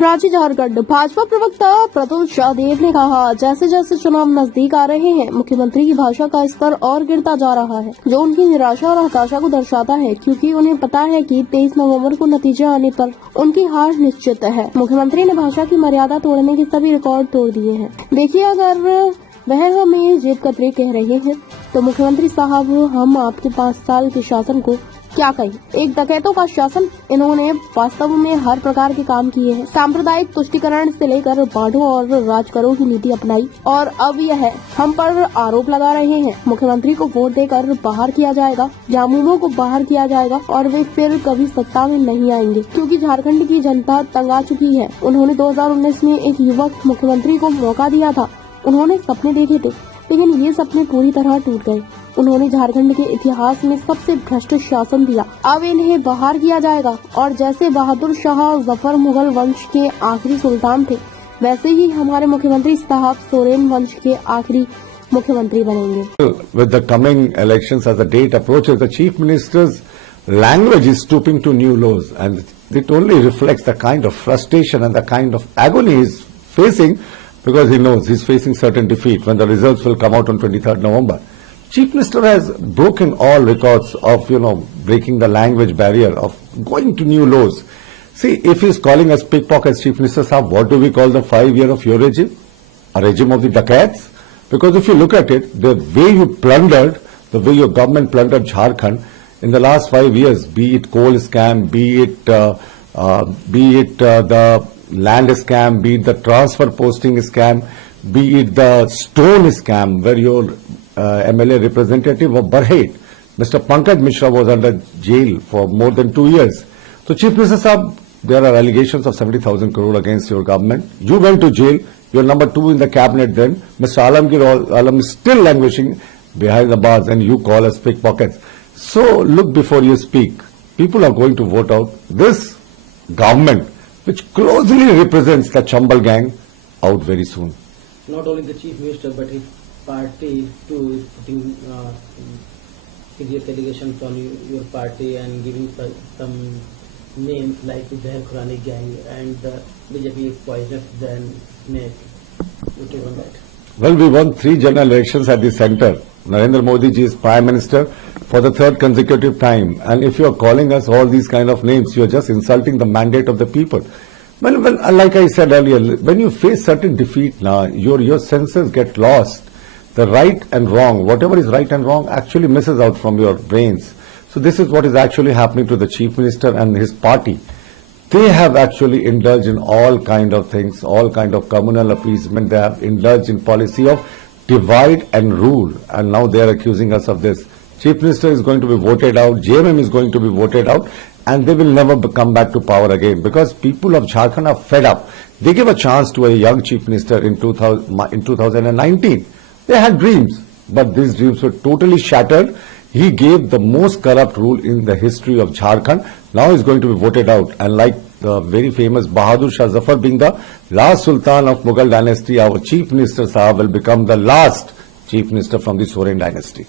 रांची झारखंड भाजपा प्रवक्ता प्रतुल शाहदेव ने कहा, जैसे जैसे चुनाव नजदीक आ रहे हैं, मुख्यमंत्री की भाषा का स्तर और गिरता जा रहा है, जो उनकी निराशा और हताशा को दर्शाता है, क्योंकि उन्हें पता है कि 23 नवंबर को नतीजे आने पर उनकी हार निश्चित है। मुख्यमंत्री ने भाषा की मर्यादा तोड़ने के सभी रिकॉर्ड तोड़ दिए हैं। देखिए, अगर वह हमें जेब कतरे कह रहे हैं तो मुख्यमंत्री साहब, हम आपके 5 साल के शासन को क्या कहें। एक डकैतों का शासन इन्होंने वास्तव में हर प्रकार के काम किए हैं। सांप्रदायिक तुष्टिकरण से लेकर बांटो और राज करो की नीति अपनाई, और अब यह हम पर आरोप लगा रहे हैं। मुख्यमंत्री को वोट देकर बाहर किया जाएगा, जामुनों को बाहर किया जाएगा और वे फिर कभी सत्ता में नहीं आएंगे, क्योंकि झारखंड की जनता तंग आ चुकी है। उन्होंने 2019 में एक युवक मुख्यमंत्री को मौका दिया था। उन्होंने सपने देखे थे, लेकिन ये सपने पूरी तरह टूट गए। उन्होंने झारखंड के इतिहास में सबसे भ्रष्ट शासन दिया। अब इन्हें बाहर किया जाएगा, और जैसे बहादुर शाह जफर मुगल वंश के आखिरी सुल्तान थे, वैसे ही हमारे मुख्यमंत्री साहब सोरेन वंश के आखिरी मुख्यमंत्री बनेंगे। With the coming elections, as the date approaches, the chief minister's language is stooping to new lows, and it only reflects the kind of frustration and the kind of agony he's facing, because he knows he's facing certain defeat when the results will come out on 23rd November. Chief Minister has broken all records of, breaking the language barrier, of going to new lows. See, if he's calling us pickpockets, Chief Minister Sahab, what do we call the 5 year of your regime? A regime of the dacoits? Because if you look at it, the way you plundered, the way your government plundered Jharkhand in the last 5 years, be it coal scam, be it the land scam, be it the transfer posting scam, be it the stone scam, where your MLA representative of Barhet, Mr. Pankaj Mishra, was under jail for more than 2 years. So, Chief Minister Sahab, there are allegations of 70,000 crore against your government. You went to jail. You're number 2 in the cabinet then. Mr. Alamgir Alam is still languishing behind the bars, and you call us pickpockets. So, look before you speak. People are going to vote out this government, which closely represents the Chambal gang, out very soon. Not only the Chief Minister, but his party too is putting serious allegations on your party and giving some names like the Zahir Khurani gang, and the BJP is poisonous than snake. What do you want that? Well, we won 3 general elections at the center. Narendra Modi ji is Prime Minister for the 3rd consecutive time. And if you are calling us all these kind of names, you are just insulting the mandate of the people. Well, like I said earlier, when you face certain defeat now, your senses get lost. The right and wrong, whatever is right and wrong, actually misses out from your brains. So this is what is actually happening to the Chief Minister and his party. They have actually indulged in all kind of things, all kind of communal appeasement. They have indulged in policy of divide and rule, and now they are accusing us of this. Chief Minister is going to be voted out, JMM is going to be voted out, and they will never come back to power again, because people of Jharkhand are fed up. They gave a chance to a young Chief Minister in 2019. They had dreams, but these dreams were totally shattered. He gave the most corrupt rule in the history of Jharkhand. Now he's going to be voted out. And like the very famous Bahadur Shah Zafar being the last Sultan of Mughal dynasty, our Chief Minister Sahab will become the last Chief Minister from the Soren dynasty.